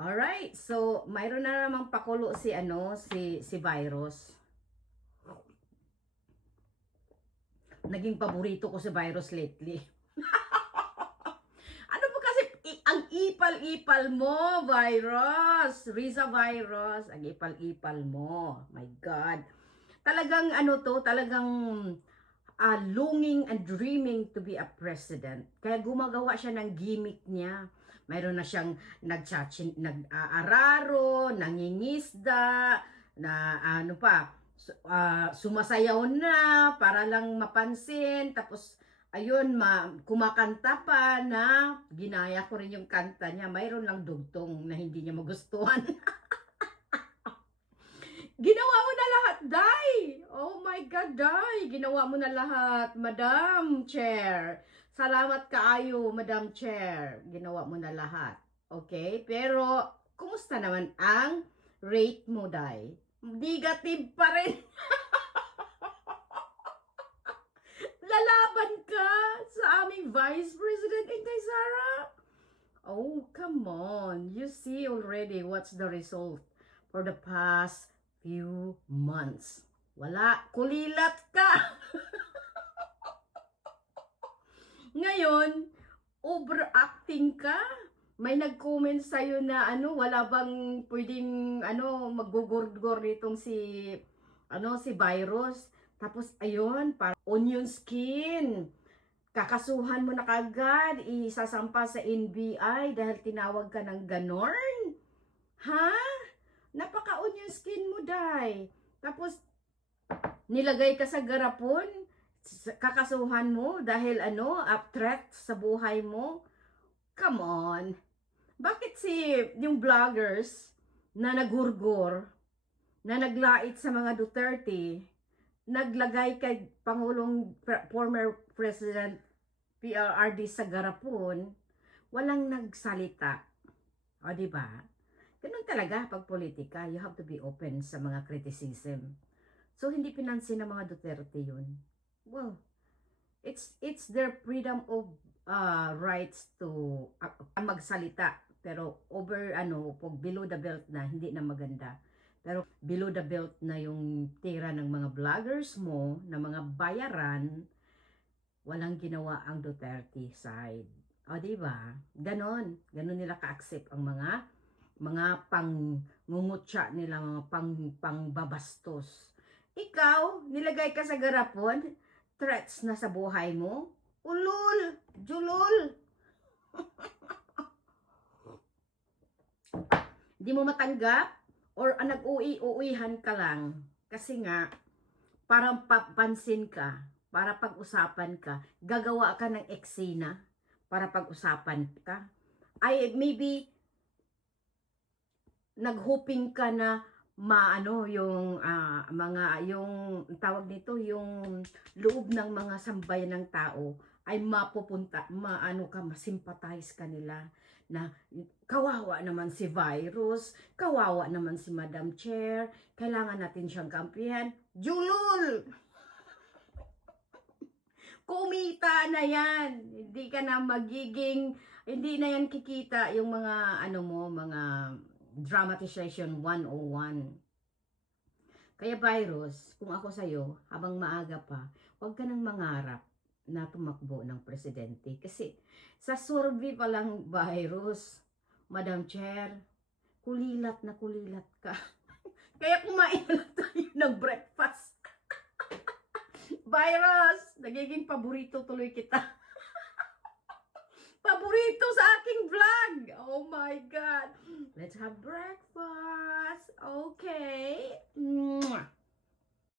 Alright, so mayroon na namang pakulo si virus. Naging paborito ko si virus lately. Ano po kasi ang ipal-ipal mo, virus. Riza virus, ang ipal-ipal mo. My God. Talagang talagang longing and dreaming to be a president. Kaya gumagawa siya ng gimmick niya. Mayroon na siyang nag-aararo, nangingisda, na sumasayaw na para lang mapansin. Tapos, ayun, kumakanta pa na ginaya ko rin yung kanta niya. Mayroon lang dugtong na hindi niya magustuhan. Ginawa mo na lahat, Day! Oh my God, Day! Ginawa mo na lahat, Madam Chair. Salamat kaayo, Madam Chair. Ginawa mo na lahat. Okay? Pero, kumusta naman ang rate mo, Day? Negative pa rin. Lalaban ka sa aming Vice President Inday Sara? Oh, come on. You see already what's the result for the past few months. Wala, kulilat ka. Ngayon, overacting ka. May nag-comment sa'yo na wala bang pwedeng maggugurgor nitong si virus. Tapos ayun, para onion skin. Kakasuhan mo na kagad, isasampa sa NBI dahil tinawag ka ng ganon. Ha? Napaka-onion skin mo, Day. Tapos, nilagay ka sa garapon, kakasuhan mo dahil threat sa buhay mo. Come on. Bakit yung vloggers na nagurgor, na naglait sa mga Duterte, naglagay kay Pangulong former President PRRD sa garapon, walang nagsalita. O, diba? Ganun talaga pag politika, you have to be open sa mga criticism. So, hindi pinansin ng mga Duterte yun. Well, it's their freedom of rights to magsalita. Pero pag below the belt na, hindi na maganda. Pero below the belt na yung tira ng mga vloggers mo, na mga bayaran, walang ginawa ang Duterte side. O, diba? Ganon nila ka-accept ang mga pangungutya nila, mga pangbabastos. Ikaw, nilagay ka sa garapon, threats na sa buhay mo, ulul, julul. Di mo matanggap or nag-uwi-uwihan ka lang kasi nga parang papansin ka, para pag-usapan ka, gagawa ka ng eksena para pag-usapan ka. Ay maybe naghoping ka na yung tawag nito, yung loob ng mga sambayan ng tao ay mapupunta, masimpatize ka nila na kawawa naman si virus, kawawa naman si Madam Chair, kailangan natin siyang kampihan. Julul! Kumita na yan. Hindi ka na hindi na yan kikita yung mga mga dramatization 101. Kaya virus, kung ako sa'yo, habang maaga pa, huwag ka nang mangarap na tumakbo ng presidente. Kasi sa survey pa lang, virus, Madam Chair, kulilat na kulilat ka. Kaya kumain na tayo ng breakfast. Virus, nagiging paborito tuloy kita. Paborito sa aking vlog. Oh my God. Let's have breakfast. Okay. Mwah.